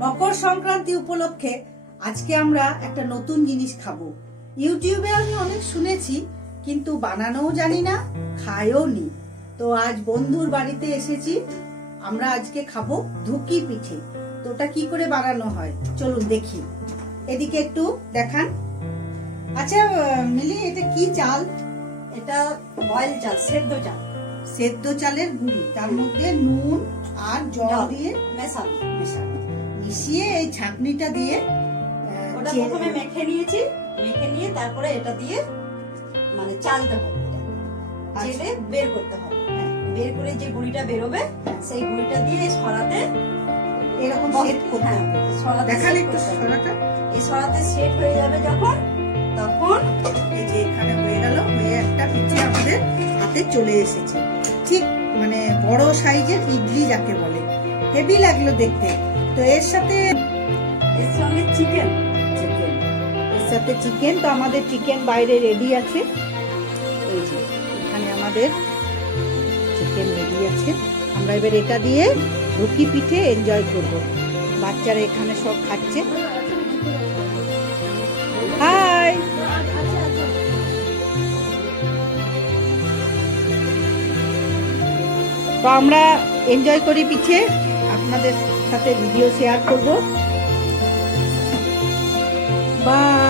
মকর সংক্রান্তি উপলক্ষে আজকে আমরা একটা নতুন জিনিস খাবো। ইউটিউবে আমি অনেক শুনেছি, কিন্তু বানানোও জানি না, খাইও নি। তো আজ বন্ধুর বাড়িতে এসেছি, আমরা আজকে খাবো ধুকি পিঠে। তো ওটা কি করে বানানো হয় চলুন দেখি। এদিকে একটু দেখান। আচ্ছা মিলি, এটা কি চাল? এটা বয়েল চাল, সেদ্ধ চাল। সেদ্ধ চালের গুঁড়ি, তার মধ্যে নুন আর জল দিয়ে মেশানো মিশিয়ে এই ছাঁকনিটা দিয়ে ওটা প্রথমে মেখে নিয়েছি। মেখে নিয়ে তারপরে এটা দিয়ে মানে চালতে হবে, চেলে বের করতে হবে। বের করে যে গুঁড়িটা বেরোবে সেই গুঁড়িটা দিয়ে সরাতে এরকম সেট করতে হবে। দেখান একটু সরাটা। এই সরাতে সেট হয়ে যাবে যখন, তখন এই যে এখানে হয়ে গেল, হয়ে একটা পিঠে আমাদের হাতে চলে এসেছে। ঠিক মানে বড় সাইজের ইডলি যাকে বলে। হেভি লাগলো দেখতে। তো এর সাথে এর সঙ্গে চিকেন এর সাথে চিকেন। তো আমাদের চিকেন বাইরে রেডি আছে। এই যে এখানে আমাদের চিকেন রেডি আছে। আমরা এবার এটা দিয়ে ধুকি পিঠে এনজয় করব। বাচ্চারা এখানে সব খাচ্ছে। হাই, তো আমরা এনজয় করি পিঠে, আপনাদের সাথে ভিডিও শেয়ার করব। বাই।